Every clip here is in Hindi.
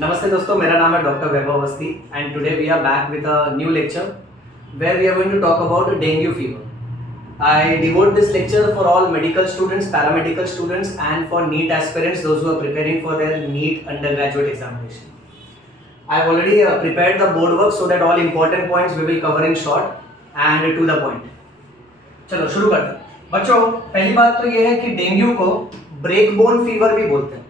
नमस्ते दोस्तों, मेरा नाम है doctor Vaibhav Awasthi and today we are back with a new lecture where we are going to talk about dengue fever. I devote this lecture for all medical students, paramedical students and for NEET aspirants, those who are preparing for their NEET undergraduate examination. I have already prepared the board work so that all important points we will cover in short and to the point. चलो शुरू करते हैं. बच्चों, पहली बात तो ये है कि डेंगू को ब्रेक बोन फीवर भी बोलते हैं.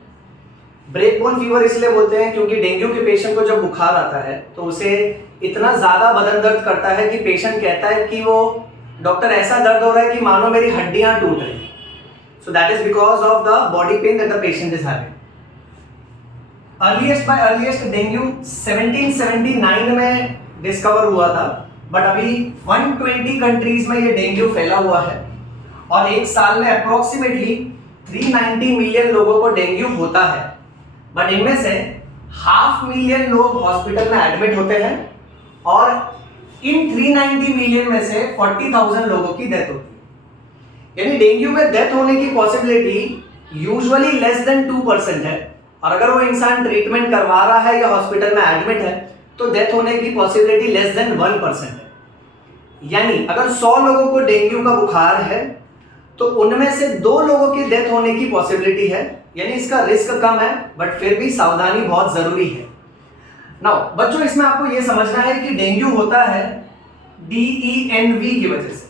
ब्रेक बोन फीवर इसलिए बोलते हैं क्योंकि डेंगू के पेशेंट को जब बुखार आता है तो उसे इतना ज्यादा बदन दर्द करता है कि पेशेंट कहता है कि वो डॉक्टर ऐसा दर्द हो रहा है कि मानो मेरी हड्डियां टूट रही हैं. So that is because of the body pain that the patient is having. Earliest dengue 1779 में डिस्कवर हुआ था, बट अभी 120 कंट्रीज में ये डेंगू फैला हुआ है और एक साल में अप्रोक्सीमेटली 390 मिलियन लोगों को डेंगू होता है. बट इनमें से 500,000 लोग हॉस्पिटल में एडमिट होते हैं और इन 390 मिलियन में से 40,000 लोगों की डेथ होती है. यानी डेंगू में डेथ होने की पॉसिबिलिटी यूजुअली लेस देन 2% है और अगर वो इंसान ट्रीटमेंट करवा रहा है या हॉस्पिटल में एडमिट है तो डेथ होने की पॉसिबिलिटी लेस देन 1% है. यानी अगर 100 लोगों को डेंगू का बुखार है तो उनमें से 2 लोगों की डेथ होने की पॉसिबिलिटी है. यानी इसका रिस्क कम है बट फिर भी सावधानी बहुत जरूरी है. नाउ बच्चों, इसमें आपको यह समझना है कि डेंगू होता है DENV की वजह से.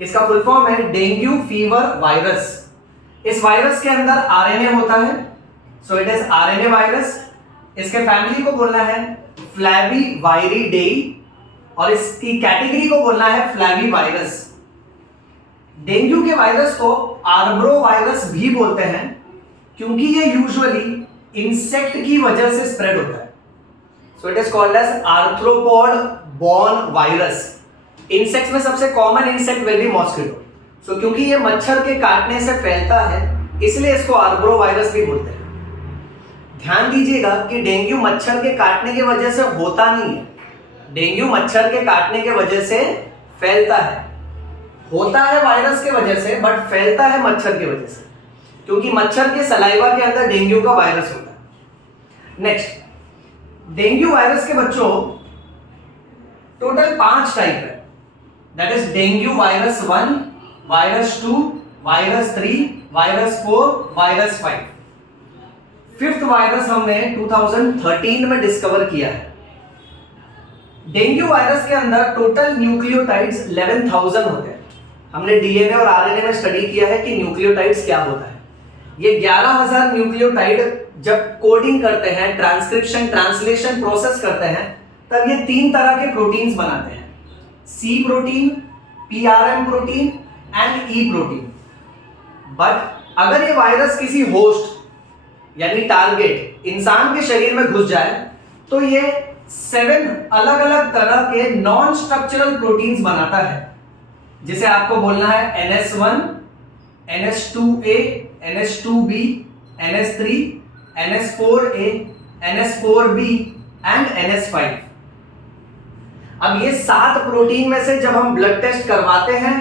इसका फुल फॉर्म है डेंगू फीवर वायरस. इस वायरस के अंदर RNA होता है, so it is RNA virus. इसके फैमिली को बोलना है फ्लैवीवायरिडेई और इसकी कैटेगरी को बोलना है फ्लैवीवायरस. डेंगू के वायरस को आर्ब्रो वायरस भी बोलते हैं क्योंकि ये यूजुअली इंसेक्ट की वजह से स्प्रेड होता है. So it is called as arthropod borne virus. Insects में सबसे common insect will be mosquito. So क्योंकि ये मच्छर के काटने से फैलता है इसलिए इसको आर्ब्रो वायरस भी बोलते हैं. ध्यान दीजिएगा कि डेंगू मच्छर के काटने की वजह से होता नहीं है. डेंगू मच्छर के काटने की वजह से फैलता है. होता है वायरस के वजह से बट फैलता है मच्छर की वजह से क्योंकि मच्छर के सलाइवा के अंदर डेंगू का वायरस होता है. नेक्स्ट, डेंगू वायरस के बच्चों टोटल 5 टाइप है. That is dengue virus 1, virus 2, virus 3, virus 4, virus 5. 5th virus हमने 2013 में डिस्कवर किया है. डेंगू वायरस के अंदर टोटल न्यूक्लियोटाइड्स 11,000 होते हैं. हमने डीएनए और आरएनए में स्टडी किया है कि न्यूक्लियोटाइड्स क्या होता है. ये 11,000 न्यूक्लियोटाइड जब कोडिंग करते हैं, ट्रांसक्रिप्शन ट्रांसलेशन प्रोसेस करते हैं, तब ये 3 तरह के प्रोटीन्स बनाते हैं. C protein, PRM protein and E protein. But अगर ये वायरस किसी होस्ट यानी टारगेट इंसान के शरीर में घुस जाए तो ये 7 अलग अलग तरह के नॉन स्ट्रक्चरल प्रोटीन्स बनाता है, जिसे आपको बोलना है NS1, NS2A, NS2B, NS3, NS4A, NS4B and NS5. अब ये 7 प्रोटीन में से जब हम ब्लड टेस्ट करवाते हैं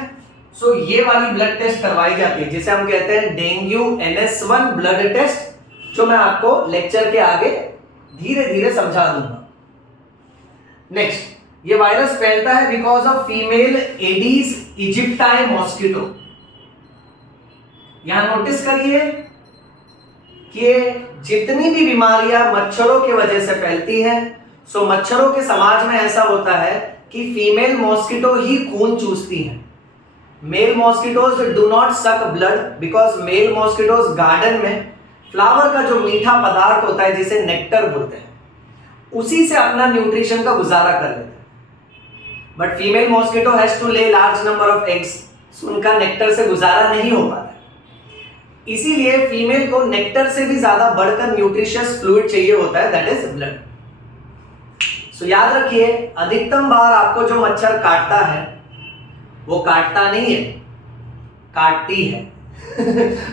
सो ये वाली ब्लड टेस्ट करवाई जाती है जिसे हम कहते हैं डेंगू NS1 ब्लड टेस्ट, जो मैं आपको लेक्चर के आगे धीरे धीरे समझा दूंगा. नेक्स्ट, ये वायरस फैलता है because of female Aedes aegypti mosquito. यहां नोटिस करिए कि जितनी भी बीमारियां मच्छरों की वजह से फैलती हैं, सो मच्छरों के समाज में ऐसा होता है कि फीमेल मॉस्किटो ही खून चूसती हैं. Male mosquitoes do not suck blood because male mosquitoes garden में फ्लावर का जो मीठा पदार्थ होता है जिसे नेक्टर बोलते हैं, उसी से अपना न्यूट्रिशन का गुजारा कर लेते हैं. But female mosquito has to lay large number of eggs, उनका नेक्टर से गुजारा नहीं हो पाता. इसीलिए फीमेल को नेक्टर से भी ज्यादा बढ़कर न्यूट्रिशियस फ्लूइड चाहिए होता है, दैट इज ब्लड. सो याद रखिए, अधिकतम बार आपको जो मच्छर काटता है वो काटता नहीं है, काटती है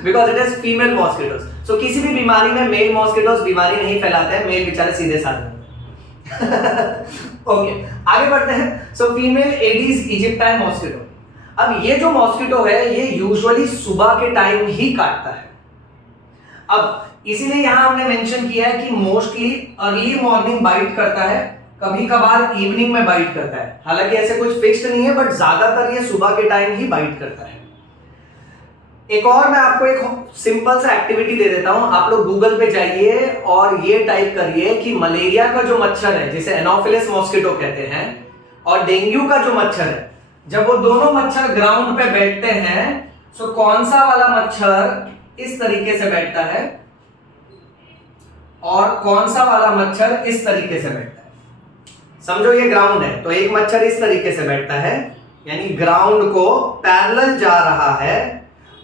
because it is female mosquitoes. So किसी भी बीमारी में मेल मॉस्किटोज बीमारी नहीं फैलाते हैं, मेल बेचारे सीधे साधे. ओके, आगे बढ़ते हैं. So female Aedes aegypti mosquito. अब ये जो मॉस्किटो है ये यूजुअली सुबह के टाइम ही काटता है. अब इसीलिए यहां हमने मेंशन किया है कि मोस्टली अर्ली मॉर्निंग बाइट करता है, कभी कभार इवनिंग में बाइट करता है। हालांकि ऐसे कुछ फिक्स्ड नहीं है, बट ज्यादातर ये सुबह के टाइम ही बाइट करता है। एक और मैं आपको एक सिंपल सा एक्टिविटी दे देता हूं। आप लोग गूगल पे जाइए और ये टाइप करिए कि मलेरिया का जो मच्छर है, जिसे एनोफिलिस मॉस्किटो कहते हैं, और डेंगू का जो मच्छर है, जब वो दोनों मच्छर ग्राउंड पे बैठते हैं, तो कौन सा वाला मच्छर इस तरीके से बैठता है और कौन सा वाला मच्छर इस तरीके से बैठता है। समझो ये ग्राउंड है, तो एक मच्छर इस तरीके से बैठता है, यानी ग्राउंड को पैरेलल जा रहा है,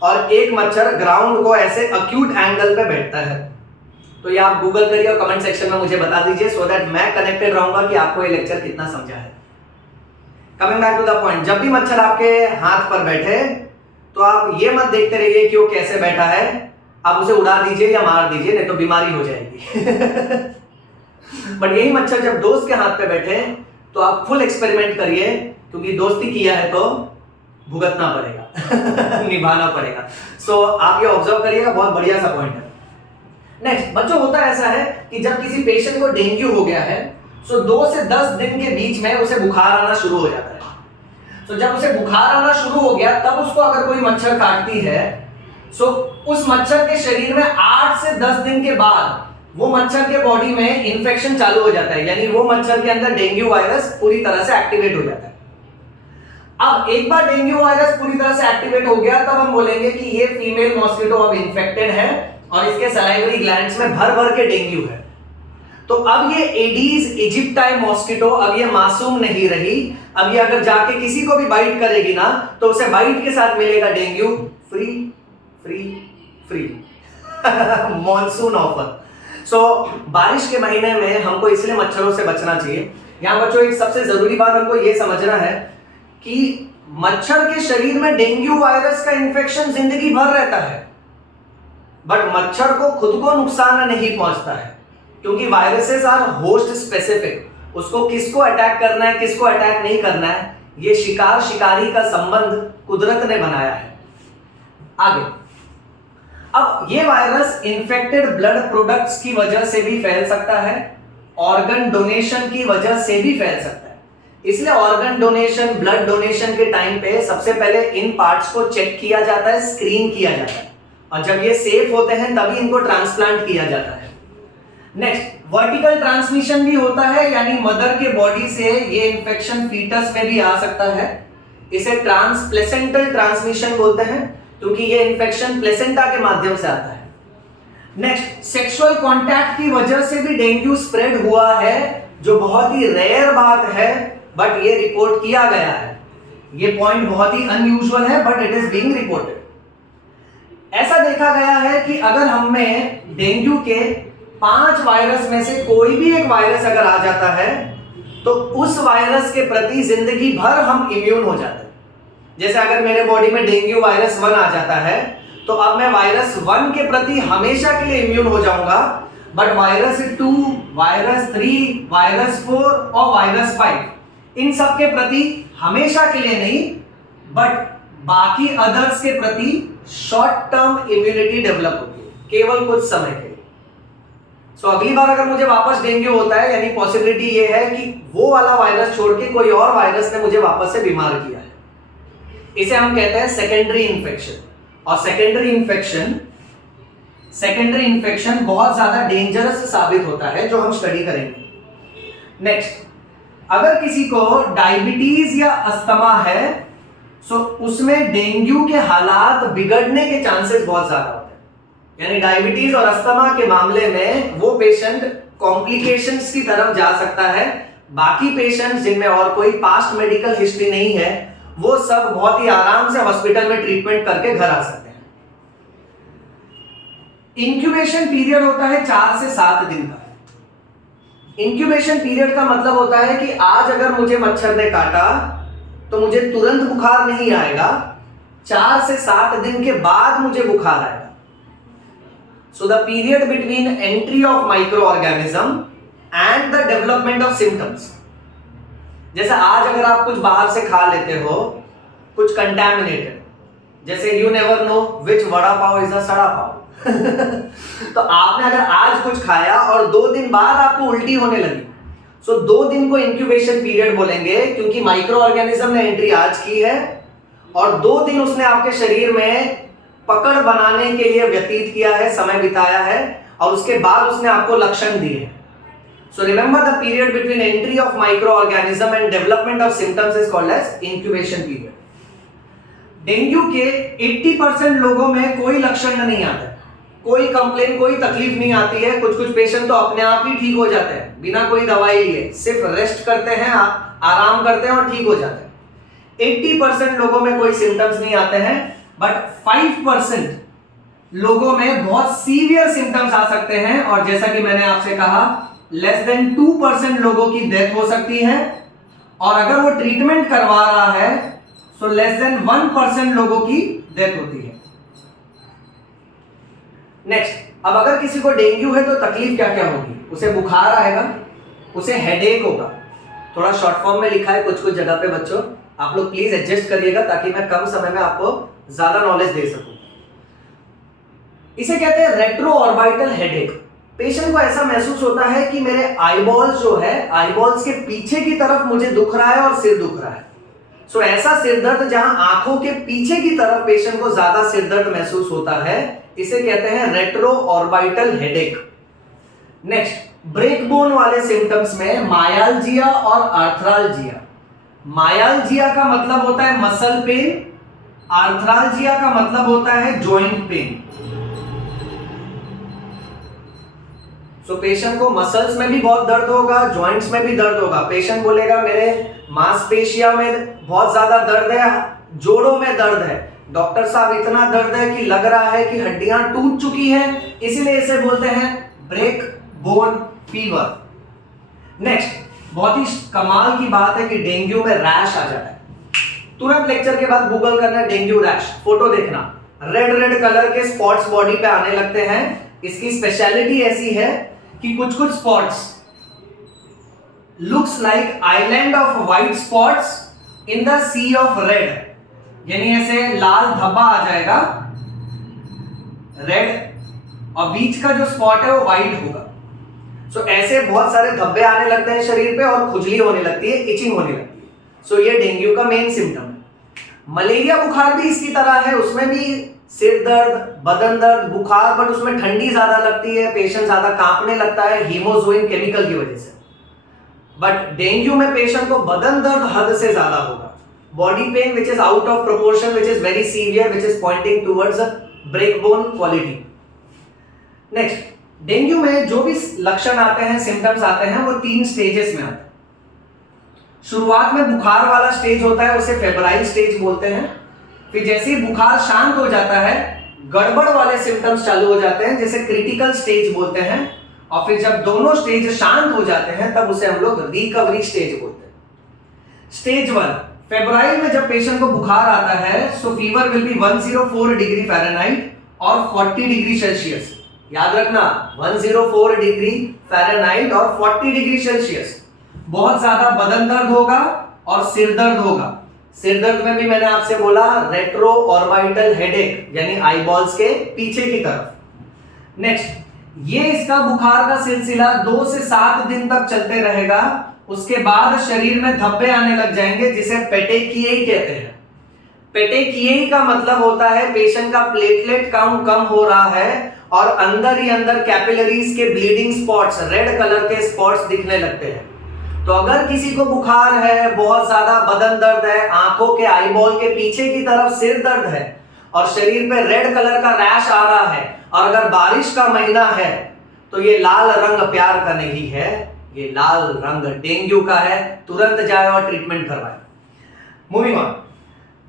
और एक मच्छर ग्राउंड को ऐसे अक्यूट एंगल पे बैठता है। तो ये आप गूगल करिए और कमेंट सेक्शन में मुझे बता दीजिए, सो दैट मैं कनेक्टेड रहूंगा कि आपको ये लेक्चर कितना समझा है। Coming back to the point, जब भी मच्छर आपके हाथ पर बैठे तो आप ये मत देखते रहिए कि वो कैसे बैठा है, आप उसे उड़ा दीजिए या मार दीजिए, नहीं तो बीमारी हो जाएगी। बट यही मच्छर जब दोस्त के हाथ पे बैठे तो आप फुल एक्सपेरिमेंट करिए, क्योंकि दोस्ती किया है तो भुगतना पड़ेगा, निभाना पड़ेगा। सो आप ये ऑब्जर्व करिएगा, बहुत बढ़िया सा पॉइंट है। नेक्स्ट बच्चों, होता ऐसा है कि जब किसी पेशेंट को डेंगू हो गया है, सो 2 से 10 दिन के बीच में उसे बुखार आना शुरू हो जाता है। तो जब उसे बुखार आना शुरू हो गया, तब उसको अगर कोई मच्छर काटती है, सो उस मच्छर के शरीर में 8 से 10 दिन के बाद वो मच्छर के बॉडी में इंफेक्शन चालू हो जाता है, यानी वो मच्छर के अंदर डेंगू वायरस पूरी तरह से एक्टिवेट हो जाता है। अब एक बार डेंगू वायरस पूरी तरह से एक्टिवेट हो गया, तब हम बोलेंगे कि ये फीमेल मॉस्किटो अब इन्फेक्टेड है और इसके सलाइवरी ग्लैंड्स में भर भर के डेंगू है। तो अब ये एडीज इजिप्टाई मॉस्किटो अब ये मासूम नहीं रही। अब ये अगर जाके किसी को भी बाइट करेगी ना, तो उसे बाइट के साथ मिलेगा dengue free free free. Monsoon offer. So बारिश के महीने में हमको इसलिए मच्छरों से बचना चाहिए। यहां बच्चों एक सबसे जरूरी बात हमको ये समझना है कि मच्छर के शरीर में डेंगू वायरस का इंफेक्शन जिंदगी भर रहता है, बट मच्छर को खुद को नुकसान नहीं पहुंचता है, क्योंकि वायरसेस आर होस्ट स्पेसिफिक। उसको किसको अटैक करना है, किसको अटैक नहीं करना है, ये शिकार शिकारी का संबंध कुदरत ने बनाया है। आगे, अब ये वायरस इंफेक्टेड ब्लड प्रोडक्ट्स की वजह से भी फैल सकता है, ऑर्गन डोनेशन की वजह से भी फैल सकता है। इसलिए ऑर्गन डोनेशन, ब्लड डोनेशन के टाइम पे सबसे पहले इन पार्ट्स को चेक किया जाता है, स्क्रीन किया जाता है, और जब ये सेफ होते हैं तभी इनको ट्रांसप्लांट किया जाता है। नेक्स्ट, वर्टिकल ट्रांसमिशन भी होता है, यानी मदर के बॉडी से ये इंफेक्शन फीटस में भी आ सकता है। इसे ट्रांसप्लेसेंटल ट्रांसमिशन बोलते हैं, क्योंकि ये इंफेक्शन प्लेसेंटा के माध्यम से आता है। नेक्स्ट, सेक्सुअल कांटेक्ट की वजह से भी डेंगू स्प्रेड हुआ है, जो बहुत ही रेयर बात है, बट ये रिपोर्ट किया गया है। ये पॉइंट बहुत ही अनयूजुअल है, but it is being reported. ऐसा देखा गया है कि अगर हमें डेंगू के 5 वायरस में से कोई भी एक वायरस अगर आ जाता है, तो उस वायरस के प्रति जिंदगी भर हम इम्यून हो जाते हैं। जैसे अगर मेरे बॉडी में डेंगू वायरस 1 आ जाता है, तो अब मैं वायरस 1 के प्रति हमेशा के लिए इम्यून हो जाऊंगा, बट वायरस 2, वायरस 3, वायरस 4 और वायरस 5 इन सब के प्रति हमेशा के लिए नहीं, बट बाकी अदर्स के प्रति शॉर्ट टर्म इम्यूनिटी डेवलप होती है, केवल कुछ समय के लिए। सो अगली बार अगर मुझे वापस डेंगू होता है, यानी पॉसिबिलिटी ये है कि वो वाला वायरस छोड़ के कोई और वायरस ने मुझे वापस से बीमार किया है। इसे हम कहते हैं सेकेंडरी इंफेक्शन। और सेकेंडरी इंफेक्शन बहुत ज्यादा डेंजरस साबित होता है, जो हम स्टडी करेंगे। नेक्स्ट, अगर किसी को डायबिटीज या अस्थमा है, सो उसमें डेंगू के हालात बिगड़ने के चांसेस बहुत ज्यादा होते हैं। यानी डायबिटीज और अस्थमा के मामले में वो पेशेंट कॉम्प्लिकेशंस की तरफ जा सकता है। बाकी पेशेंट्स जिनमें और कोई पास्ट मेडिकल हिस्ट्री नहीं है, वो सब बहुत ही आराम से हॉस्पिटल में ट्रीटमेंट करके घर आ सकते हैं। इंक्यूबेशन पीरियड होता है 4 से 7 दिन का। इंक्यूबेशन पीरियड का मतलब होता है कि आज अगर मुझे मच्छर ने काटा तो मुझे तुरंत बुखार नहीं आएगा, 4 से 7 दिन के बाद मुझे बुखार आएगा। So the period between entry of micro organism and the development of symptoms. जैसे आज अगर आप कुछ बाहर से खा लेते हो, कुछ कंटैमिनेटेड, जैसे you never know which vada pav is a सड़ा पाव। तो आपने अगर आज कुछ खाया और 2 दिन बाद आपको उल्टी होने लगी, सो 2 दिन को इंक्यूबेशन पीरियड बोलेंगे, क्योंकि माइक्रो ऑर्गेनिज्म ने एंट्री आज की है और 2 दिन उसने आपके शरीर में पकड़ बनाने के लिए व्यतीत किया है, समय बिताया है, और उसके बाद उसने आपको लक्षण दिए हैं. So remember the period between entry of microorganism and development of symptoms is called as incubation period. Dengue के 80% लोगों में कोई लक्षण नहीं आता है, कोई कंप्लेन, कोई तकलीफ नहीं आती है. कुछ कुछ पेशेंट तो अपने आप ही ठीक हो जाते हैं बिना कोई दवाई लिए, सिर्फ रेस्ट करते हैं, आराम करते हैं और ठीक हो जाते हैं. 80% लोगों में कोई सिम्टम्स नहीं आते हैं, बट 5% लोगों में बहुत सीवियर सिम्टम्स आ सकते हैं. और जैसा कि मैंने आपसे कहा, लेस देन 2% लोगों की डेथ हो सकती है, और अगर वो ट्रीटमेंट करवा रहा है तो लेस देन 1% लोगों की डेथ होती है. नेक्स्ट, अब अगर किसी को डेंगू है तो तकलीफ क्या क्या होगी? उसे बुखार आएगा, उसे हेडेक होगा. थोड़ा शॉर्ट फॉर्म में लिखा है कुछ कुछ जगह पे बच्चों, आप लोग प्लीज एडजस्ट करिएगा ताकि मैं कम समय में आपको ज्यादा नॉलेज दे सकूं. इसे कहते हैं रेट्रो ऑर्बिटल हेडेक. पेशेंट को ऐसा महसूस होता है कि मेरे आईबॉल्स जो है, आईबॉल्स के पीछे की तरफ मुझे दुख रहा है और सिर दुख रहा है. सो ऐसा सिर दर्द जहां आंखों के पीछे की तरफ पेशेंट को ज्यादा सिर दर्द महसूस होता है, इसे कहते हैं retro orbital headache. Next, break bone वाले सिम्टम्स में मायालजिया और आर्थरालजिया. मायालजिया का मतलब होता है मसल पेन, आर्थरालजिया का मतलब होता है जॉइंट पेन. सो पेशेंट को मसल्स में भी बहुत दर्द होगा, जॉइंट्स में भी दर्द होगा. पेशेंट बोलेगा मेरे मांसपेशिया में बहुत ज्यादा दर्द है, जोड़ों में दर्द है, डॉक्टर साहब इतना दर्द है कि लग रहा है कि हड्डियां टूट चुकी हैं, इसलिए इसे बोलते हैं ब्रेक बोन फीवर. नेक्स्ट, बहुत ही कमाल की बात है कि डेंगू में रैश आ जाता है. तुरंत लेक्चर के बाद गूगल करना डेंगू रैश, फोटो देखना, रेड रेड कलर के स्पॉट्स बॉडी पे आने लगते हैं. इसकी स्पेशलिटी ऐसी है कि कुछ कुछ spots looks like island of white spots in the sea of red, यानी ऐसे लाल धब्बा आ जाएगा रेड, और बीच का जो स्पॉट है वो व्हाइट होगा. सो ऐसे बहुत सारे धब्बे आने लगते हैं शरीर पे और खुजली होने लगती है, इचिंग होने लगती है. सो ये डेंगू का मेन सिम्टम है. मलेरिया बुखार भी इसकी तरह है, उसमें भी सिर दर्द, बदन दर्द, बुखार, बट उसमें ठंडी ज्यादा लगती है, पेशेंट ज्यादा कांपने लगता है हीमोजोइन केमिकल की वजह से. बट डेंगू में पेशेंट को बदन दर्द हद से ज्यादा होगा, body pain which is out of proportion, which is very severe, which is pointing towards break bone quality. Next, dengue में जो भी लक्षण आते हैं, सिम्टम्स आते हैं, वो 3 स्टेजेस में आते हैं. शुरुआत में बुखार वाला स्टेज होता है, उसे फेब्राइल स्टेज बोलते हैं. फिर जैसे ही बुखार शांत हो जाता है, गड़बड़ वाले सिम्टम्स चालू हो जाते हैं, जैसे क्रिटिकल स्टेज बोलते हैं. और फिर जब दोनों स्टेज शांत हो जाते हैं तब उसे हम लोग रिकवरी स्टेज बोलते हैं. स्टेज 1, फेब्राइल में जब पेशेंट को बुखार आता है, सो fever will be 104 degree Fahrenheit और 40 डिग्री सेल्सियस. याद रखना, 104 डिग्री फ़ारेनहाइट और 40 डिग्री सेल्सियस. बहुत ज्यादा बदन दर्द होगा और सिर दर्द होगा. सिर दर्द में भी मैंने आपसे बोला रेट्रो ऑर्बिटल हेडेक, यानी आईबॉल्स के पीछे की तरफ. नेक्स्ट, ये इसका बुखार का सिलसिला 2 से 7 दिन तक चलते रहेगा. उसके बाद शरीर में धब्बे आने लग जाएंगे, जिसे पेटेकियाई कहते हैं. पेटेकियाई का मतलब होता है पेशेंट का प्लेटलेट काउंट कम हो रहा है और अंदर ही अंदर कैपिलरीज के ब्लीडिंग स्पॉट्स, रेड कलर के स्पॉट्स दिखने लगते हैं. तो अगर किसी को बुखार है, बहुत ज्यादा बदन दर्द है, आंखों के आईबॉल के पीछे की तरफ सिर दर्द है और शरीर पे रेड कलर का रैश आ रहा है, और अगर बारिश का महीना है तो ये लाल रंग प्यार का नहीं है, ये लाल रंग डेंगू का है. तुरंत जाए और ट्रीटमेंट करवाए. Moving on.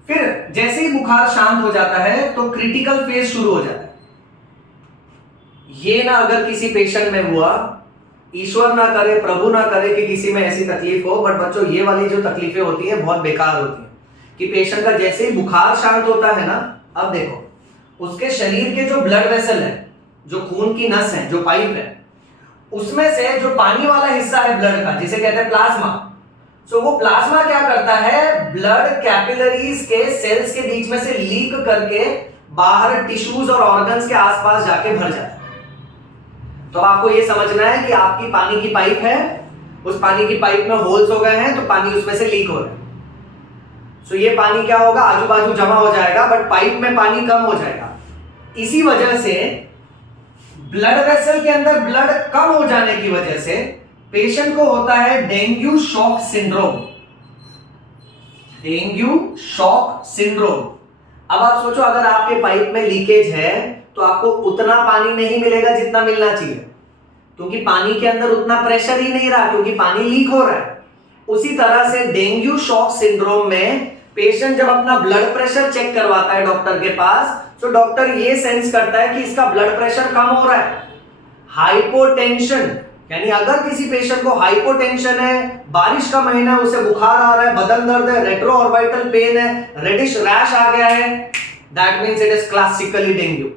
फिर जैसे ही बुखार शांत हो जाता है तो क्रिटिकल फेज शुरू हो जाता है. ये ना अगर किसी पेशेंट में हुआ, ईश्वर ना करे, प्रभु ना करे कि किसी में ऐसी तकलीफ हो, बट बच्चों ये वाली जो तकलीफें होती हैं बहुत बेकार होती हैं. कि पेशेंट का जैसे ही बुखार शांत होता है ना, अब देखो उसके शरीर के जो ब्लड वेसल है, जो खून की नस है, जो पाइप है, उसमें से जो पानी वाला हिस्सा है ब्लड का, जिसे कहते हैं प्लाज्मा, सो वो प्लाज्मा क्या करता है, ब्लड कैपिलरीज के सेल्स के बीच में से लीक करके बाहर टिश्यूज और ऑर्गन्स के आसपास जाके भर जाता है। तो आपको ये समझना है कि आपकी पानी की पाइप है, उस पानी की पाइप में होल्स हो गए हैं तो पानी उसमें से लीक हो रहा है। सो ये पानी क्या होगा, आजू बाजू जमा हो जाएगा, बट पाइप में पानी कम हो जाएगा। इसी वजह से ब्लड वेसल के अंदर ब्लड कम हो जाने की वजह से पेशेंट को होता है dengue shock syndrome. Dengue shock syndrome. अब आप सोचो, अगर आपके पाइप में लीकेज है तो आपको उतना पानी नहीं मिलेगा जितना मिलना चाहिए, क्योंकि पानी के अंदर उतना प्रेशर ही नहीं रहा, क्योंकि पानी लीक हो रहा है। उसी तरह से डेंगू शॉक सिंड्रोम में पेशेंट जब अपना ब्लड प्रेशर चेक करवाता है डॉक्टर के पास, तो डॉक्टर ये सेंस करता है कि इसका ब्लड प्रेशर कम हो रहा है। हाइपोटेंशन, यानी अगर किसी पेशेंट को हाइपोटेंशन है, बारिश का महीना है, उसे बुखार आ रहा है, बदन दर्द है, रेट्रो ऑर्बिटल पेन है, रेडिश रैश आ गया है, that means it is classically dengue.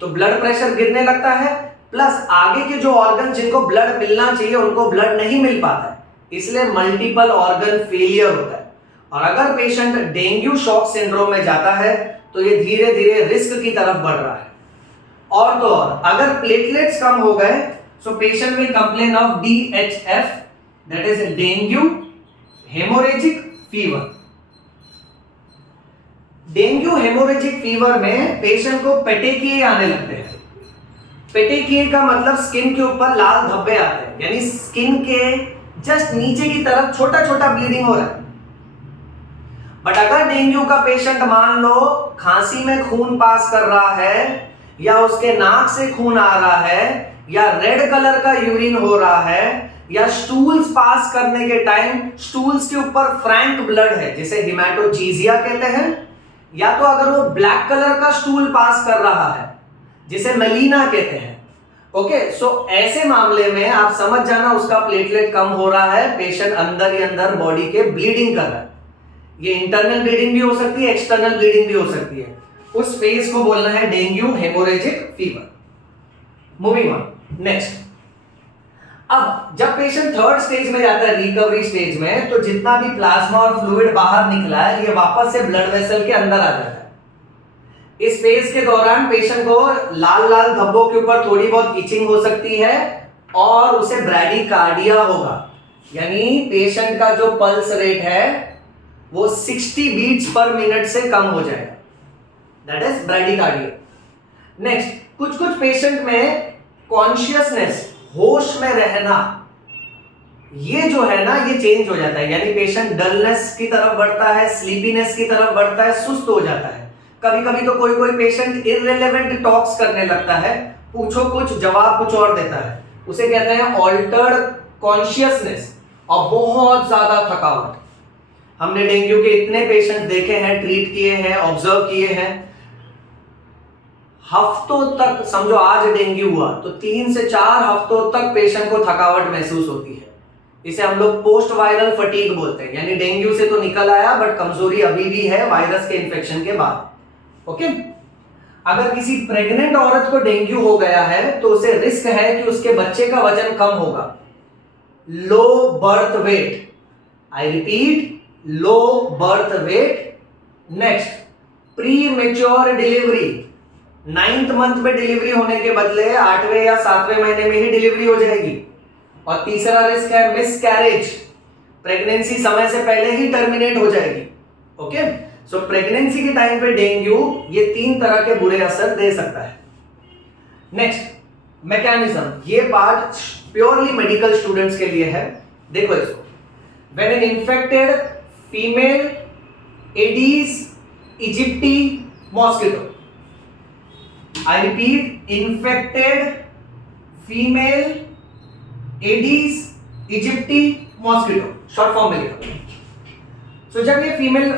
तो ब्लड प्रेशर गिरने लगता है, प्लस आगे के जो ऑर्गन जिनको ब्लड मिलना चाहिए उनको ब्लड नहीं मिल पाता है, इसलिए मल्टीपल ऑर्गन फेलियर होता है। और अगर पेशेंट डेंगू शॉक सिंड्रोम में जाता है तो ये धीरे धीरे रिस्क की तरफ बढ़ रहा है। और तो और अगर प्लेटलेट्स कम हो गए, so patient will complain of DHF, that is dengue haemorrhagic fever. Dengue haemorrhagic fever में पेशेंट को पेटेकिए आने लगते हैं। पेटेकिए का मतलब स्किन के ऊपर लाल धब्बे आते हैं, यानी स्किन के जस्ट नीचे की तरफ छोटा छोटा ब्लीडिंग हो रहा है। बट अगर डेंगू का पेशेंट मान लो खांसी में खून पास कर रहा है, या उसके नाक से खून आ रहा है, या रेड कलर का यूरिन हो रहा है, या स्टूल्स पास करने के टाइम स्टूल्स के ऊपर फ्रैंक ब्लड है जिसे हिमेटोचीजिया कहते हैं, या तो अगर वो ब्लैक कलर का स्टूल पास कर रहा है जिसे मेलिना कहते हैं। ओके, सो ऐसे मामले में आप समझ जाना उसका प्लेटलेट कम हो रहा है, पेशेंट अंदर ही अंदर बॉडी के ब्लीडिंग कर रहा है। ये इंटरनल ब्लीडिंग भी हो सकती है, एक्सटर्नल ब्लीडिंग भी हो सकती है। उस फेज को बोलना है dengue haemorrhagic fever. Moving on next. अब जब पेशेंट थर्ड स्टेज में जाता है, रिकवरी स्टेज में, तो जितना भी प्लाज्मा और फ्लूइड बाहर निकला है ये वापस से ब्लड वेसल के अंदर आ जाता है। इस फेज के दौरान पेशेंट को लाल लाल धब्बों के ऊपर थोड़ी बहुत इचिंग हो सकती है और उसे ब्रैडीकार्डिया होगा, यानी पेशेंट का जो पल्स रेट है वो 60 बीट्स पर मिनट से कम हो जाएगा, दैट इज ब्रैडीकार्डिया। नेक्स्ट, कुछ कुछ पेशेंट में कॉन्शियसनेस, होश में रहना, ये जो है ना ये चेंज हो जाता है, यानी पेशेंट डलनेस की तरफ बढ़ता है, स्लीपीनेस की तरफ बढ़ता है, सुस्त हो जाता है। कभी कभी तो कोई कोई पेशेंट इररिलेवेंट टॉक्स करने लगता है, पूछो कुछ जवाब कुछ और देता है, उसे कहते हैं ऑल्टर्ड कॉन्शियसनेस। और बहुत ज्यादा थकावट, हमने डेंगू के इतने पेशेंट देखे हैं, ट्रीट किए हैं, ऑब्जर्व किए हैं, हफ्तों तक, समझो आज डेंगू हुआ तो 3 से 4 हफ्तों तक पेशेंट को थकावट महसूस होती है। इसे हम लोग पोस्ट वायरल फटीग बोलते हैं, यानी डेंगू से तो निकल आया बट कमजोरी अभी भी है वायरस के इन्फेक्शन के बाद। ओके, अगर किसी प्रेग्नेंट औरत को डेंगू हो गया है तो उसे रिस्क है कि उसके बच्चे का वजन कम होगा, low birth weight, I repeat, low birth weight. Next, pre mature delivery, 9th month में डिलीवरी होने के बदले 8वें या 7वें महीने में ही डिलीवरी हो जाएगी। और तीसरा रिस्क है मिसकैरेज, प्रेगनेंसी समय से पहले ही टर्मिनेट हो जाएगी। ओके, सो प्रेगनेंसी के टाइम पे डेंगू ये 3 तरह के बुरे असर दे सकता है। नेक्स्ट, मैकेनिज्म, ये पार्ट प्योरली मेडिकल स्टूडेंट्स के लिए है। देखो इसको, when an infected female Aedes aegypti mosquito, I repeat, infected female Aedes aegypti mosquito, short form में लिखो। So जब ये फीमेल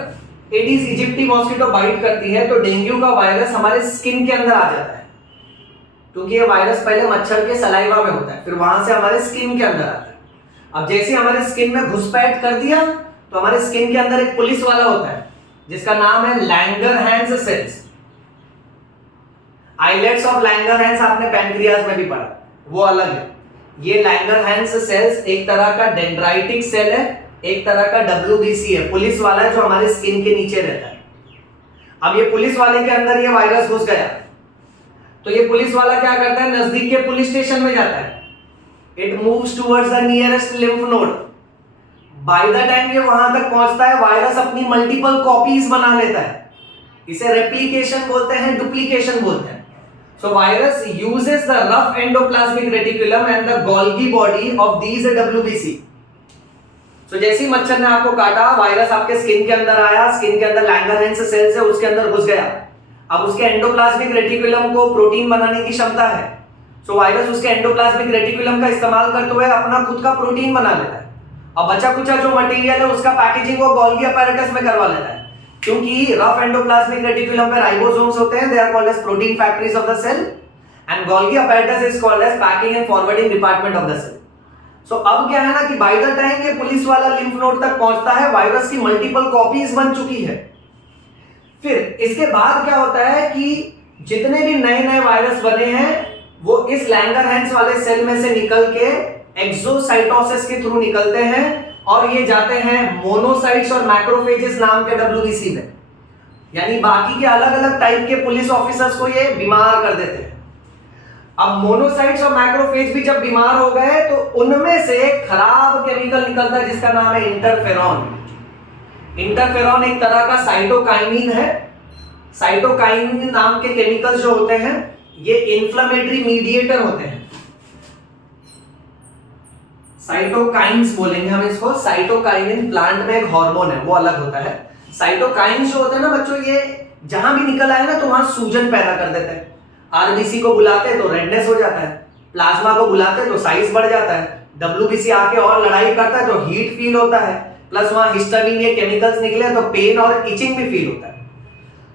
Aedes aegypti mosquito बाइट करती है तो डेंगू का वायरस हमारे स्किन के अंदर आ जाता है, क्योंकि ये वायरस पहले मच्छर के सलाइवा में होता है, फिर वहां से हमारे स्किन के अंदर आता है। अब जैसे हमारे स्किन में घुसपैठ कर दिया तो हमारे स्किन के अंदर एक पुलिस वाला होता है जिसका नाम है Langerhans cells. Islets of Langerhans आपने पैनक्रियाज में भी पढ़ा, वो अलग है। ये लैंगरहैंस सेल्स एक तरह का डेंड्राइटिक सेल है, एक तरह का WBC है, पुलिस वाला है जो हमारे स्किन के नीचे रहता है। अब ये पुलिस वाले के अंदर ये वायरस घुस गया, तो ये पुलिस वाला क्या करता है, नजदीक के पुलिस स्टेशन में जाता है, it moves towards the nearest lymph node. Bye the time ये वहां तक पहुंचता है, वायरस अपनी मल्टीपल कॉपीज बना लेता है, इसे रेप्लिकेशन बोलते हैं, डुप्लीकेशन बोलते हैं। So virus uses the rough endoplasmic reticulum and the Golgi body of these WBC. So जैसे ही मच्छर ने आपको काटा, वायरस आपके स्किन के अंदर आया, स्किन के अंदर लैंगरहैंस सेल्स है उसके अंदर घुस गया। अब उसके एंडोप्लाज्मिक रेटिकुलम को प्रोटीन बनाने की क्षमता है, सो वायरस उसके एंडोप्लाज्मिक रेटिकुलम का इस्तेमाल करते हुए अपना खुद का प्रोटीन बना लेता है। अब बचा कुचा जो मटेरियल है उसका पैकेजिंग वो गोल्गी अपैरेटस में करवा लेता है, क्योंकि रफ एंडोप्लाज्मिक रेटिकुलम पे राइबोसोम्स होते हैं, they are called as protein factories of the cell, and Golgi apparatus is called as packing and forwarding department of the cell. So अब क्या है ना कि बाय द टाइम ये पुलिस वाला लिम्फ नोड तक पहुंचता है, वायरस की मल्टीपल कॉपीज बन चुकी है। फिर इसके बाद क्या होता है कि जितने भी नए नए वायरस बने हैं वो इस लैंगरहैंस वाले सेल में से निकल के एक्सोसाइटोसिस के थ्रू निकलते हैं और ये जाते हैं मोनोसाइट्स और मैक्रोफेजेस नाम के डब्ल्यूबीसी में, यानी बाकी के अलग अलग टाइप के पुलिस ऑफिसर्स को ये बीमार कर देते हैं। अब मोनोसाइट्स और मैक्रोफेज भी जब बीमार हो गए तो उनमें से खराब केमिकल निकलता है जिसका नाम है इंटरफेरॉन। इंटरफेरॉन एक तरह का साइटोकाइनिन है। साइटोकाइनिन नाम के केमिकल्स जो होते हैं ये इन्फ्लेमेटरी मीडिएटर होते हैं, साइटोकाइन्स बोलेंगे हम इसको। साइटोकाइनिन प्लांट में एक हार्मोन है, वो अलग होता है। साइटोकाइन्स जो होते हैं ना बच्चों, ये जहां भी निकल आए ना तो वहां सूजन पैदा कर देते हैं। आरबीसी को बुलाते हैं तो रेडनेस हो जाता है, प्लाज्मा को बुलाते हैं तो साइज बढ़ जाता है, डब्ल्यूबीसी आके और लड़ाई करता है तो हीट फील होता है, प्लस वहां हिस्टामिन ये केमिकल्स निकले तो पेन और इचिंग भी फील होता है।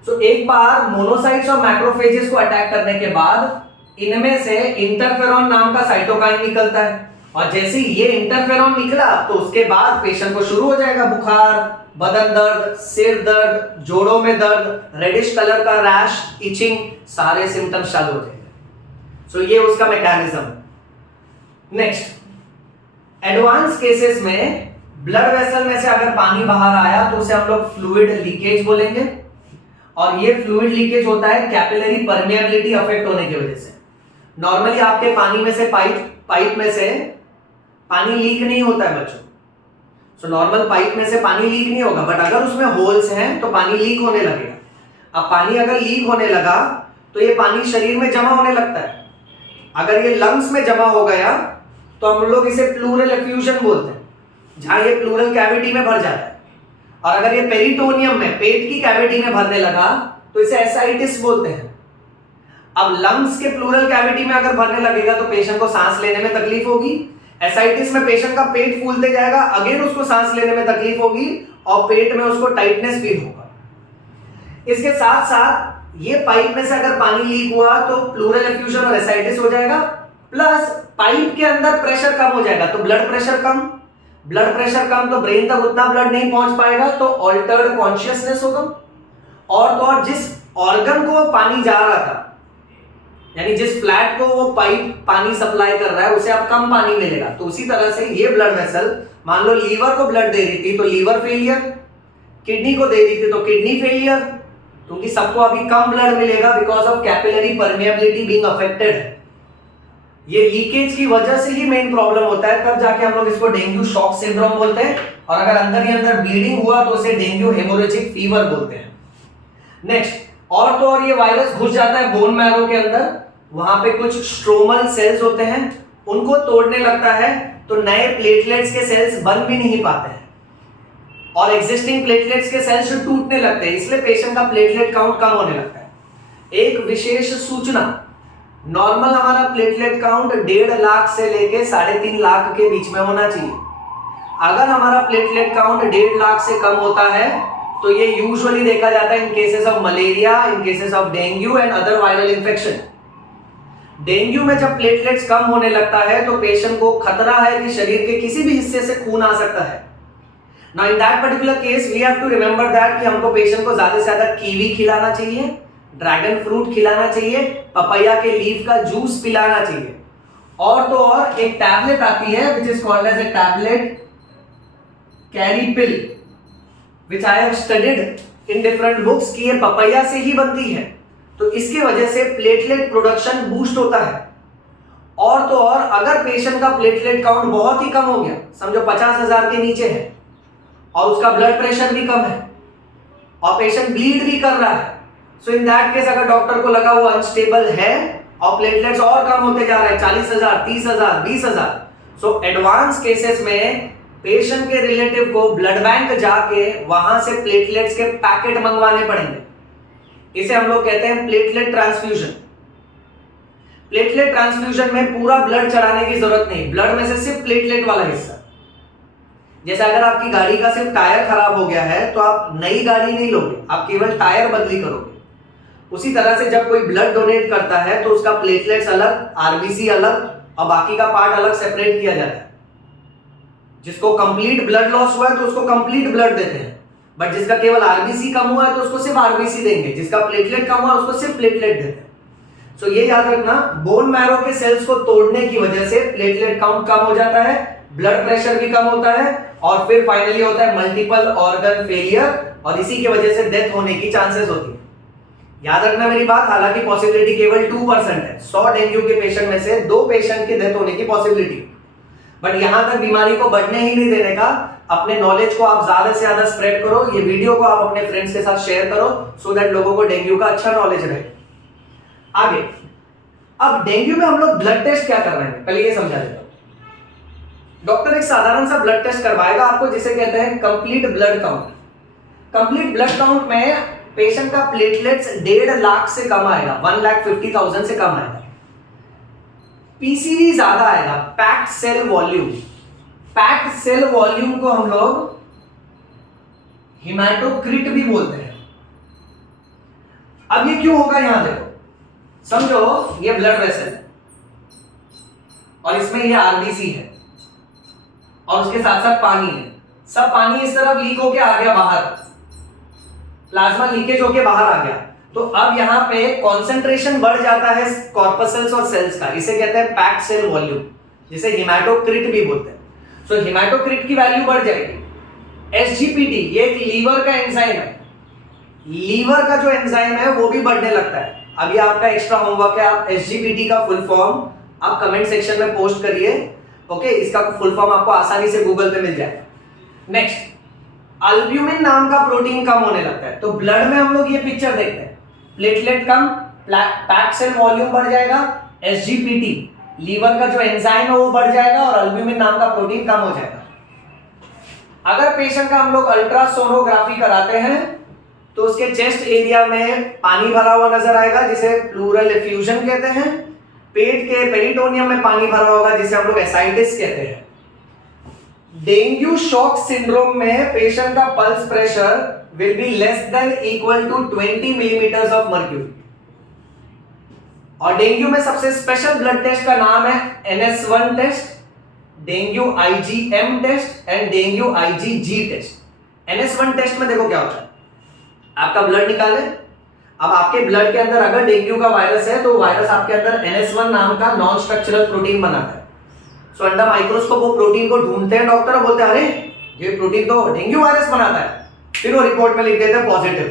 सो एक बार मोनोसाइट्स और मैक्रोफेजेस को अटैक करने के बाद इनमें से इंटरफेरॉन नाम का साइटोकाइन निकलता है, और जैसे ये इंटरफेरॉन निकला तो उसके बाद पेशेंट को शुरू हो जाएगा बुखार, बदन दर्द, सिर दर्द, जोड़ों में दर्द, रेडिश कलर का रैश, इचिंग, सारे सिम्टम्स चालू हो जाएंगे। सो ये उसका मैकेनिज्म। नेक्स्ट, एडवांस केसेस में ब्लड वेसल में से अगर पानी बाहर आया तो उसे हम लोग फ्लूइड लीकेज बोलेंगे, और ये फ्लूइड लीकेज होता है कैपिलरी परमेबिलिटी अफेक्ट होने की वजह से। नॉर्मली आपके पानी में से पाइप में से पानी लीक नहीं होता है बच्चों। सो नॉर्मल पाइप में से पानी लीक नहीं होगा, बट अगर उसमें होल्स हैं तो पानी लीक होने लगेगा। अब पानी अगर लीक होने लगा तो ये पानी शरीर में जमा होने लगता है। अगर ये लंग्स में जमा हो गया तो हम लोग इसे प्लूरल एफ्यूजन बोलते हैं, जहां ये प्लूरल कैविटी में भर जाता है। और अगर ये पेरिटोनियम में, पेट की कैविटी में भरने लगा तो इसे एसाइटिस बोलते हैं। अब लंग्स के प्लूरल कैविटी में अगर भरने लगेगा तो पेशेंट को सांस लेने में तकलीफ होगी। एसाइटिस में पेशेंट का पेट फूलते जाएगा, अगेन उसको सांस लेने में तकलीफ होगी और पेट में उसको टाइटनेस फील होगा। इसके साथ साथ ये पाइप में से अगर पानी लीक हुआ तो प्लूरल एफ्यूजन और एसाइटिस हो जाएगा, प्लस पाइप के अंदर प्रेशर कम हो जाएगा, तो ब्लड प्रेशर कम तो ब्रेन तक उतना ब्लड नहीं पहुंच पाएगा, तो ऑल्टर्ड कॉन्शियसनेस होगा। और तो और जिस ऑर्गन को पानी जा रहा था, यानी जिस फ्लैट को वो पाइप पानी सप्लाई कर रहा है, उसे अब कम पानी मिलेगा। तो उसी तरह से ये ब्लड वेसल, मान लो लीवर को ब्लड दे रही थी तो लीवर फेलियर, किडनी को दे रही थी तो किडनी फेलियर, क्योंकि सबको अभी कम ब्लड मिलेगा because of capillary permeability being affected. ये लीकेज की वजह से ही मेन प्रॉब्लम होता है, तब जाके हम लोग इसको डेंगू शॉक सिंड्रोम बोलते हैं, और अगर अंदर ही अंदर ब्लीडिंग हुआ तो उसे डेंगू हेमोरेजिक फीवर बोलते हैं। नेक्स्ट, और तो और ये वायरस घुस जाता है बोन मैरो के अंदर, वहां पे कुछ स्ट्रोमल सेल्स होते हैं, उनको तोड़ने लगता है तो नए प्लेटलेट्स के सेल्स बन भी नहीं पाते हैं और एग्जिस्टिंग प्लेटलेट्स के सेल्स टूटने लगते हैं, इसलिए पेशेंट का प्लेटलेट काउंट कम होने लगता है। एक विशेष सूचना, नॉर्मल हमारा प्लेटलेट काउंट 1.5 लाख से लेके 3.5 लाख के बीच में होना चाहिए। अगर हमारा प्लेटलेट काउंट 1.5 लाख से कम होता है तो ये यूजुअली देखा जाता है in cases of malaria, in cases of dengue and other viral infection. Dengue में जब प्लेटलेट्स कम होने लगता है तो पेशेंट को खतरा है कि शरीर के किसी भी हिस्से से खून आ सकता है। Now in that particular case we have to remember that कि हमको पेशेंट को ज्यादा से ज्यादा कीवी खिलाना चाहिए, ड्रैगन फ्रूट खिलाना चाहिए, पपैया के लीफ का जूस पिलाना चाहिए, और तो और एक टैबलेट आती है which is called as a tablet Caripill, which I have studied in different books कि ये पपैया से ही बनती है, तो इसकी वजह से प्लेटलेट प्रोडक्शन बूस्ट होता है। और तो और अगर पेशेंट का प्लेटलेट काउंट बहुत ही कम हो गया, समझो 50,000 के नीचे है, और उसका ब्लड प्रेशर भी कम है और पेशेंट ब्लीड भी कर रहा है, सो इन दैट केस अगर डॉक्टर को लगा वो अनस्टेबल है और प्लेटलेट्स और कम होते जा रहे हैं 40,000, 30,000, 20,000, सो एडवांस केसेस में पेशेंट के रिलेटिव को ब्लड बैंक जाके वहां से प्लेटलेट्स के पैकेट मंगवाने पड़ेंगे। इसे हम लोग कहते हैं प्लेटलेट ट्रांसफ्यूजन। प्लेटलेट ट्रांसफ्यूजन में पूरा ब्लड चढ़ाने की जरूरत नहीं, ब्लड में से सिर्फ प्लेटलेट वाला हिस्सा। जैसे अगर आपकी गाड़ी का सिर्फ टायर खराब हो गया है तो आप नई गाड़ी नहीं लोगे, आप केवल टायर बदली करोगे। उसी तरह से जब कोई ब्लड डोनेट करता है तो उसका प्लेटलेट्स अलग, आरबीसी अलग और बाकी का पार्ट अलग सेपरेट किया जाता है। जिसको कंप्लीट ब्लड लॉस हुआ है तो उसको कंप्लीट ब्लड देते हैं, बट जिसका केवल आरबीसी कम हुआ है तो उसको सिर्फ आरबीसी देंगे, जिसका प्लेटलेट कम हुआ है उसको सिर्फ प्लेटलेट देते हैं। सो ये याद रखना, बोन मैरो के सेल्स को तोड़ने की वजह से प्लेटलेट काउंट कम हो जाता है, ब्लड प्रेशर भी कम होता है और फिर फाइनली होता है मल्टीपल ऑर्गन फेलियर और इसी की वजह से डेथ होने की चांसेस होती है। याद रखना मेरी बात, हालांकि पॉसिबिलिटी केवल 2% है, 100 डेंगू के पेशेंट में से 2 पेशेंट की डेथ होने की पॉसिबिलिटी। बट यहां तक बीमारी को बढ़ने ही नहीं देने का, अपने नॉलेज को आप ज्यादा से ज्यादा स्प्रेड करो, ये वीडियो को आप अपने फ्रेंड्स के साथ शेयर करो सो दैट लोगों को डेंगू का अच्छा नॉलेज रहे। आगे, अब डेंगू में हम लोग ब्लड टेस्ट क्या कर रहे हैं पहले ये समझा देता हूं। डॉक्टर एक साधारण सा ब्लड टेस्ट करवाएगा आपको जिसे कहते हैं complete blood count. Complete blood count में पेशेंट का प्लेटलेट्स 1.5 लाख से कम आएगा, 1,50,000 से कम आएगा। पीसीवी ज्यादा आएगा, packed cell volume. Packed cell volume को हम लोग हिमेटोक्रिट भी बोलते हैं। अब ये क्यों होगा यहां देखो, समझो ये ब्लड वेसल है और इसमें ये आरबीसी है और उसके साथ साथ पानी है, सब पानी इस तरफ लीक होके आ गया बाहर, प्लाज्मा लीकेज होके बाहर आ गया, तो अब यहां पे कंसंट्रेशन बढ़ जाता है कॉर्पसेल्स और सेल्स का, इसे कहते हैं पैक्ड सेल वॉल्यूम, जिसे हिमेटोक्रिट भी बोलते हैं। सो हिमेटोक्रिट की वैल्यू बढ़ जाएगी। एसजीपीटी ये एक लीवर का एंजाइम है, लीवर का जो एंजाइम है वो भी बढ़ने लगता है। अभी आपका एक्स्ट्रा होमवर्क है, आप एसजीपीटी का फुल फॉर्म आप कमेंट सेक्शन में पोस्ट करिए, ओके, इसका फुल फॉर्म आपको आसानी से गूगल पे मिल जाएगा। नेक्स्ट, अल्ब्यूमिन नाम का प्रोटीन कम होने लगता है, तो ब्लड में हम लोग ये पिक्चर देखते हैं, प्लेटलेट कम, पैक्ड सेल वॉल्यूम बढ़ जाएगा, एसजीपीटी लीवर का जो एंजाइम है वो बढ़ जाएगा और अल्ब्यूमिन नाम का प्रोटीन कम हो जाएगा। अगर पेशेंट का हम लोग अल्ट्रासोनोग्राफी कराते हैं तो उसके चेस्ट एरिया में पानी भरा हुआ नजर आएगा जिसे प्लूरल एफ्यूजन कहते हैं, पेट के पेरिटोनियम में पानी भरा होगा जिसे हम लोग एसाइटिस कहते हैं। डेंगू शॉक सिंड्रोम में पेशेंट का pulse pressure will be less than equal to 20 millimetres of mercury. और डेंगू में सबसे स्पेशल ब्लड टेस्ट का नाम है NS1 test, dengue IgM test and dengue IgG test. NS1 test में देखो क्या होता है, आपका ब्लड निकाले, अब आपके ब्लड के अंदर अगर डेंगू का वायरस है तो वायरस आपके अंदर NS1 नाम का नॉन स्ट्रक्चरल प्रोटीन बनाता है। सो अंडर माइक्रोस्कोप वो प्रोटीन को ढूंढते हैं डॉक्टर, बोलते हैं अरे ये प्रोटीन तो डेंगू वायरस बनाता है, फिर वो रिपोर्ट में लिख देते हैं पॉजिटिव,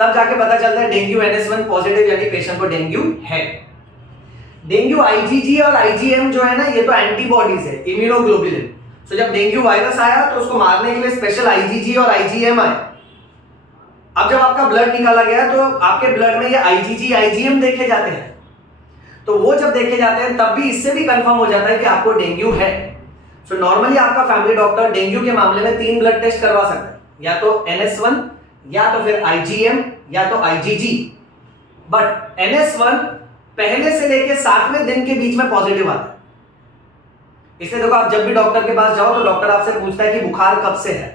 तब जाके पता चलता है डेंगू NS1 पॉजिटिव यानी पेशेंट को डेंगू है। डेंगू IgG और IgM जो है ना, ये तो एंटीबॉडीज है, इम्यूनोग्लोबुलिन। सो जब डेंगू वायरस आया तो उसको मारने के लिए स्पेशल IgG और IgM आए। अब जब आपका ब्लड निकाला गया तो आपके ब्लड में ये IgG IgM देखे जाते हैं, तो वो जब देखे जाते हैं तब भी इससे भी कंफर्म हो जाता है कि आपको डेंगू है। सो नॉर्मली आपका फैमिली डॉक्टर डेंगू के मामले में 3 ब्लड टेस्ट करवा सकता है, या तो NS1 या तो फिर IgM या तो IgG। बट NS1 पहले से लेके 7वें दिन के बीच में पॉजिटिव आता है। इसलिए देखो, आप जब भी डॉक्टर के पास जाओ तो डॉक्टर आपसे पूछता है कि बुखार कब से है।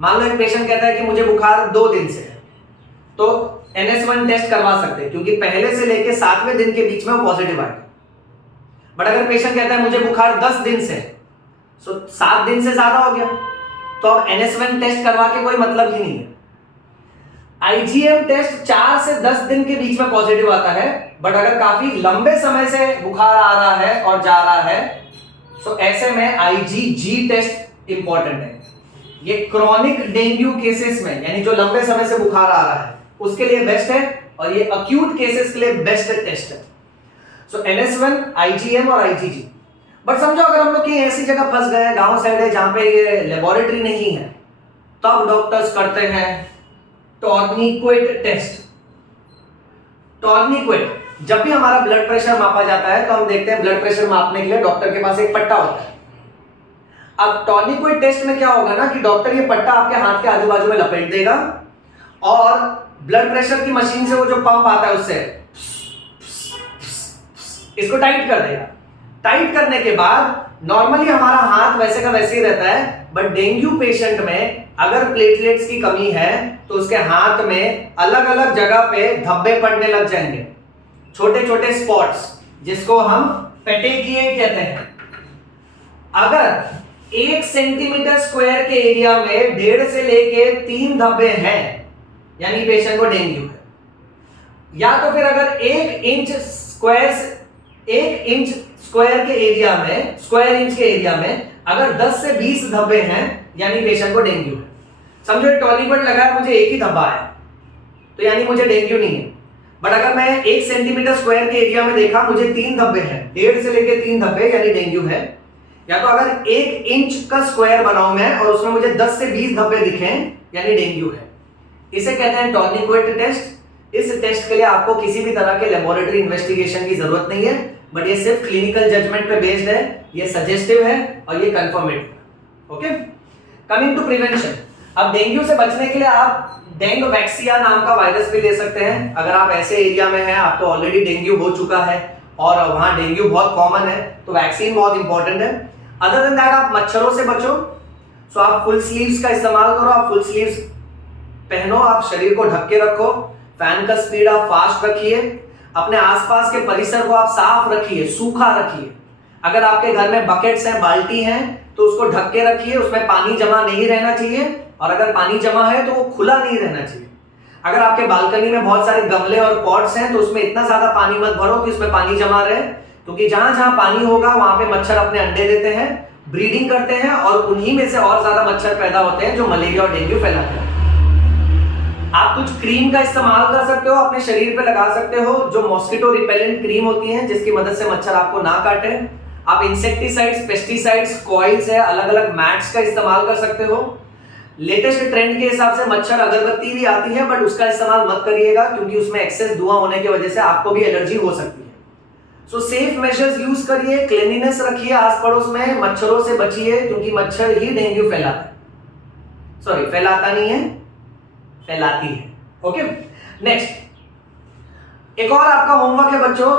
मान लो एक पेशेंट कहता है कि मुझे बुखार 2 दिन से है, तो NS1 टेस्ट करवा सकते हैं क्योंकि पहले से लेके 7वें दिन के बीच में वो पॉजिटिव आएगा। बट अगर पेशेंट कहता है मुझे बुखार 10 दिन से, सो 7 दिन से ज्यादा हो गया, तो अब NS1 टेस्ट करवा के कोई मतलब ही नहीं है। IgM टेस्ट 4 से 10 दिन के बीच में पॉजिटिव आता है, बट अगर काफी लंबे समय से बुखार आ रहा है और जा रहा है, सो ऐसे में IgG टेस्ट इंपॉर्टेंट है। ये क्रॉनिक डेंगू केसेस में, यानी जो लंबे समय से बुखार आ रहा है उसके लिए बेस्ट है, और ये अक्यूट केसेस के लिए बेस्ट टेस्ट है। सो NS1, IgM और IgG। बट समझो अगर हम लोग कहीं ऐसी जगह फंस गए, गांव साइड है जहां पे ये लेबोरेटरी नहीं है, तब डॉक्टर्स करते हैं टॉर्निक्वेट टेस्ट। टॉर्निक्वेट, जब भी हमारा ब्लड प्रेशर मापा जाता है तो हम देखते हैं ब्लड प्रेशर मापने के लिए डॉक्टर के पास एक पट्टा होता है। अब टॉर्निक्वेट टेस्ट में क्या होगा ना कि डॉक्टर ये पट्टा आपके हाथ के आजू बाजू में लपेट देगा और ब्लड प्रेशर की मशीन से वो जो पंप आता है उससे इसको टाइट कर देगा। टाइट करने के बाद नॉर्मली हमारा हाथ वैसे का वैसे ही रहता है, बट डेंगू पेशेंट में अगर प्लेटलेट्स की कमी है तो उसके हाथ में अलग अलग जगह पे धब्बे पड़ने लग जाएंगे, छोटे छोटे स्पॉट्स, जिसको हम पेटेकिए कहते हैं। अगर 1 सेंटीमीटर स्क्वायर के एरिया में 1.5 से लेके 3 धब्बे हैं, यानी पेशेंट को डेंगू है। या तो फिर अगर 1 इंच स्क्वायर के एरिया में, स्क्वायर इंच के एरिया में अगर 10 से 20 धब्बे हैं, यानी पेशेंट को डेंगू है। समझो टॉर्निक्वेट लगा है, मुझे एक ही धब्बा है तो यानी मुझे डेंगू नहीं है। बट अगर मैं 1 सेंटीमीटर स्क्वायर के एरिया में देखा, मुझे 3 धब्बे हैं, 1.5 से लेके 3 धब्बे, यानी डेंगू है। या तो अगर 1 इंच का स्क्वायर बनाऊं मैं और उसमें मुझे 10 से 20 धब्बे दिखें, यानी डेंगू है। इसे कहते हैं टॉर्निक्वेट टेस्ट। इस टेस्ट के लिए आपको किसी भी तरह के लेबोरेटरी इन्वेस्टिगेशन की जरूरत नहीं है, बट ये सिर्फ क्लिनिकल जजमेंट पे बेस्ड है, ये सजेस्टिव है और ये कंफर्मेटिव है। Okay, coming to prevention. अब डेंगू से बचने के लिए आप डेंगू वैक्सिया नाम का वायरस भी ले सकते हैं। अगर आप ऐसे एरिया में हैं, आपको ऑलरेडी डेंगू हो चुका है और वहां डेंगू बहुत कॉमन है, तो वैक्सीन बहुत इंपॉर्टेंट है। अदर देन दैट आप मच्छरों से बचो, सो आप फुल स्लीव्स का इस्तेमाल करो, आप फुल स्लीव्स पहनो, आप शरीर को ढक के रखो, फैन का स्पीड आप फास्ट रखिए, अपने आसपास के परिसर को आप साफ रखिए, सूखा रखिए। अगर आपके घर में बकेट्स हैं, बाल्टी हैं, तो उसको ढक के रखिए, उसमें पानी जमा नहीं रहना चाहिए, और अगर पानी जमा है तो वो खुला नहीं रहना चाहिए। अगर आपके बालकनी में बहुत सारे गमले और पॉट्स हैं तो उसमें इतना ज्यादा पानी मत भरो कि उसमें पानी जमा रहे, क्योंकि जहां जहां पानी होगा वहां पे मच्छर अपने अंडे देते हैं, ब्रीडिंग करते हैं, और उन्हीं में से और ज्यादा मच्छर पैदा होते हैं जो मलेरिया और डेंगू फैलाते हैं। आप कुछ क्रीम का इस्तेमाल कर सकते हो, अपने शरीर पे लगा सकते हो, जो मॉस्किटो रिपेलेंट क्रीम होती है, जिसकी मदद से मच्छर आपको ना काटे। आप इंसेक्टिसाइड्स, पेस्टिसाइड्स, कॉइल्स है, अलग अलग मैट्स का इस्तेमाल कर सकते हो। लेटेस्ट ट्रेंड के हिसाब से मच्छर अगरबत्ती भी आती है, बट उसका इस्तेमाल मत करिएगा, क्योंकि उसमें एक्सेस धुआं होने की वजह से आपको भी एलर्जी हो सकती है। सो सेफ मेजर्स यूज करिए, क्लीनिनेस रखिए आस पड़ोस में, मच्छरों से बचिए, क्योंकि मच्छर ही डेंगू फैलाता है। सॉरी, फैलाता नहीं है, फैलाती है। ओके, नेक्स्ट एक और आपका होमवर्क है बच्चों,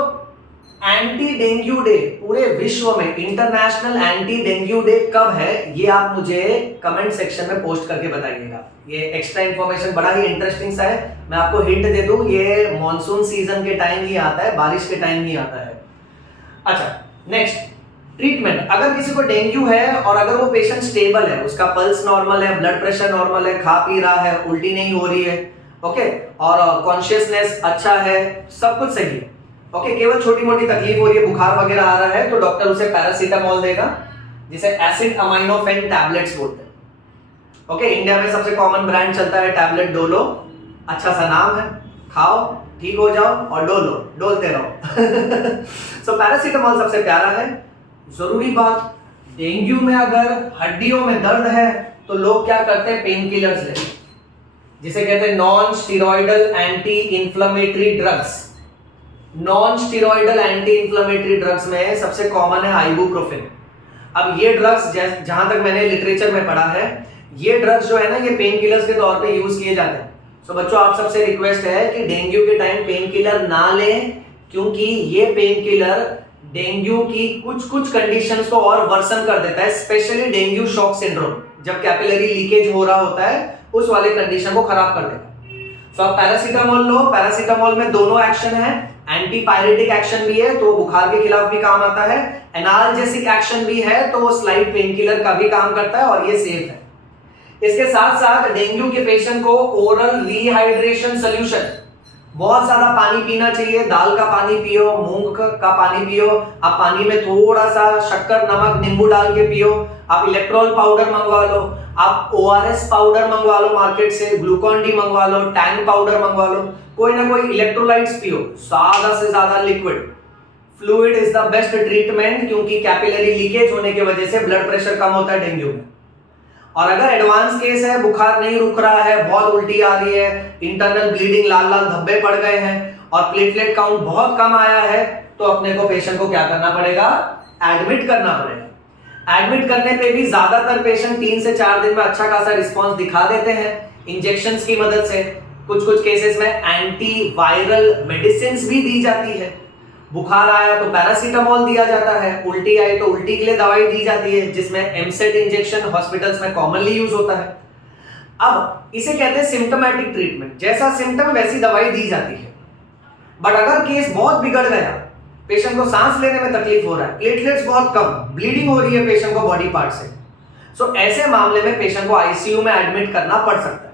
एंटी डेंगू डे पूरे विश्व में, इंटरनेशनल एंटी डेंगू डे कब है, ये आप मुझे कमेंट सेक्शन में पोस्ट करके बताइएगा। ये एक्स्ट्रा इंफॉर्मेशन बड़ा ही इंटरेस्टिंग सा है। मैं आपको हिंट दे दूं, ये मॉनसून सीजन के टाइम ही आता है, बारिश के टाइम ही आता है। अच्छा, नेक्स्ट ट्रीटमेंट। अगर किसी को डेंगू है और अगर वो पेशेंट स्टेबल है, उसका पल्स नॉर्मल है, ब्लड प्रेशर नॉर्मल है, खा पी रहा है, उल्टी नहीं हो रही है, ओके, और कॉन्शियसनेस अच्छा है, सब कुछ सही है, ओके, केवल छोटी मोटी तकलीफ हो रही है, बुखार वगैरह आ रहा है, तो डॉक्टर उसे पैरासीटामोल देगा, जिसे एसिड अमाइनोफेन टैबलेट्स बोलते हैं। ओके, इंडिया में सबसे कॉमन ब्रांड चलता है टैबलेट डोलो, अच्छा सा नाम है, खाओ, ठीक हो जाओ और डोलो, डोलते रहो। सो पैरासीटामोल सबसे प्यारा है। जरूरी बात, डेंगू में अगर हड्डियों में दर्द है तो लोग क्या करते हैं, पेन किलर्स लेते हैं, जिसे कहते हैं non steroidal anti inflammatory drugs. Non steroidal anti inflammatory drugs में सबसे कॉमन है आइबुप्रोफेन। अब ये ड्रग्स जहां तक मैंने लिटरेचर में पढ़ा है, ये ड्रग्स जो है ना, ये पेन किलर्स के तौर पे यूज किए जाते हैं। सो बच्चों, आप सबसे रिक्वेस्ट है कि डेंगू के टाइम पेन किलर ना लें, क्योंकि ये पेन किलर डेंगू की कुछ कुछ कंडीशंस को और वर्सन कर देता है, स्पेशली डेंगू शॉक सिंड्रोम, जब कैपिलरी लीकेज हो रहा होता है, उस वाले कंडीशन को खराब कर देगा। सो आप पैरासीटामोल लो, पैरासीटामोल में दोनों एक्शन है, एंटीपायरेटिक एक्शन भी है, तो बुखार के खिलाफ भी काम आता है, एनाल्जेसिक एक्शन भी है, तो वो स्लाइड पेन किलर का भी काम करता है और ये सेफ है। इसके साथ साथ डेंगू के पेशेंट को ओरल रिहाइड्रेशन सॉल्यूशन, बहुत ज्यादा पानी पीना चाहिए, दाल का पानी पियो, मूंग का पानी पियो, आप पानी में थोड़ा सा शक्कर, नमक, नींबू डाल के पियो, आप इलेक्ट्रॉल पाउडर मंगवा लो, आप ORS पाउडर मंगवा लो मार्केट से, ग्लूकॉन डी मंगवा लो, टैंग पाउडर मंगवा लो, कोई ना कोई इलेक्ट्रोलाइट्स पियो, ज्यादा से ज्यादा liquid. Fluid is the best treatment, क्योंकि कैपिलरी लीकेज होने की वजह से ब्लड प्रेशर कम होता है डेंगू में। और अगर एडवांस केस है, बुखार नहीं रुक रहा है, बहुत उल्टी आ रही है, इंटरनल ब्लीडिंग, लाल लाल धब्बे पड़ गए हैं और प्लेटलेट काउंट बहुत कम आया है, तो अपने को पेशेंट को क्या करना पड़ेगा, एडमिट करना पड़ेगा। एडमिट करने पे भी ज्यादातर पेशेंट 3 से 4 दिन में अच्छा खासा रिस्पांस दिखा देते हैं इंजेक्शंस की मदद से। कुछ कुछ केसेस में एंटी वायरल मेडिसिन भी दी जाती है। बुखार आया तो पैरासीटामोल दिया जाता है, उल्टी आई तो उल्टी के लिए दवाई दी जाती है, जिसमें एमसेट इंजेक्शन हॉस्पिटल्स में कॉमनली यूज होता है। अब इसे कहते हैं सिम्टोमेटिक ट्रीटमेंट, जैसा सिम्टम वैसी दवाई दी जाती है। बट अगर केस बहुत बिगड़ गया, पेशेंट को सांस लेने में तकलीफ हो रहा है, प्लेटलेट्स बहुत कम, ब्लीडिंग हो रही है पेशेंट को बॉडी पार्ट से, सो ऐसे मामले में पेशेंट को आईसीयू में एडमिट करना पड़ सकता है।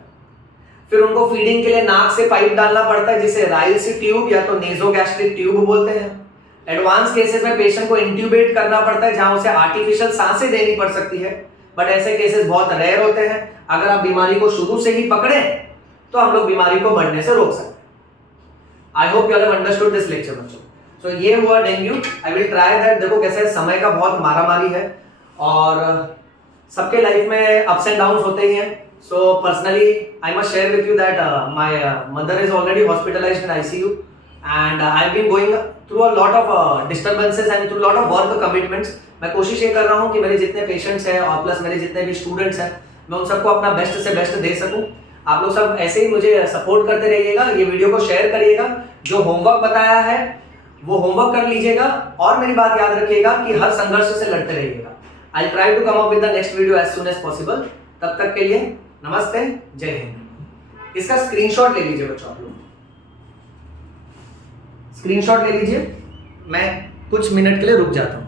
फिर उनको फीडिंग के लिए नाक से पाइप डालना पड़ता है, जिसे राइल्स ट्यूब या तो नेजोगैस्ट्रिक ट्यूब बोलते हैं। एडवांस केसेस में पेशेंट को इंट्यूबेट करना पड़ता है, जहां उसे आर्टिफिशियल सांसें देनी पड़ सकती है, बट ऐसे केसेस बहुत रेयर होते हैं। अगर आप बीमारी को शुरू से ही पकड़े तो हम लोग बीमारी को बढ़ने से रोक सकते हैं। I hope you have understood this lecture बच्चों। सो ये हुआ dengue. I will try that. देखो कैसे समय का बहुत मारामारी है और सबके लाइफ में अप्स एंड डाउन्स होते ही हैं। So personally I must share with you that my mother is already hospitalised in ICU and I have been going through a lot of disturbances and through lot of work commitments. मैं कोशिश ये कर रहा हूँ कि मेरे जितने पेशेंट्स हैं और प्लस मेरे जितने भी स्टूडेंट्स हैं, मैं उन सबको अपना बेस्ट से बेस्ट दे सकूँ। आप लोग सब ऐसे ही मुझे सपोर्ट करते रहिएगा, ये वीडियो को शेयर करिएगा, जो होमवर्क बताया है वो होमवर्क कर लीजिएगा और मेरी बात याद रखिएगा कि हर संघर्ष से लड़ते रहिएगा। I try to come up with the next video as soon as possible. तब तक के लिए नमस्ते, जय हिंद। इसका स्क्रीनशॉट ले लीजिए बच्चों, आप लोग स्क्रीनशॉट ले लीजिए। मैं कुछ मिनट के लिए रुक जाता हूँ।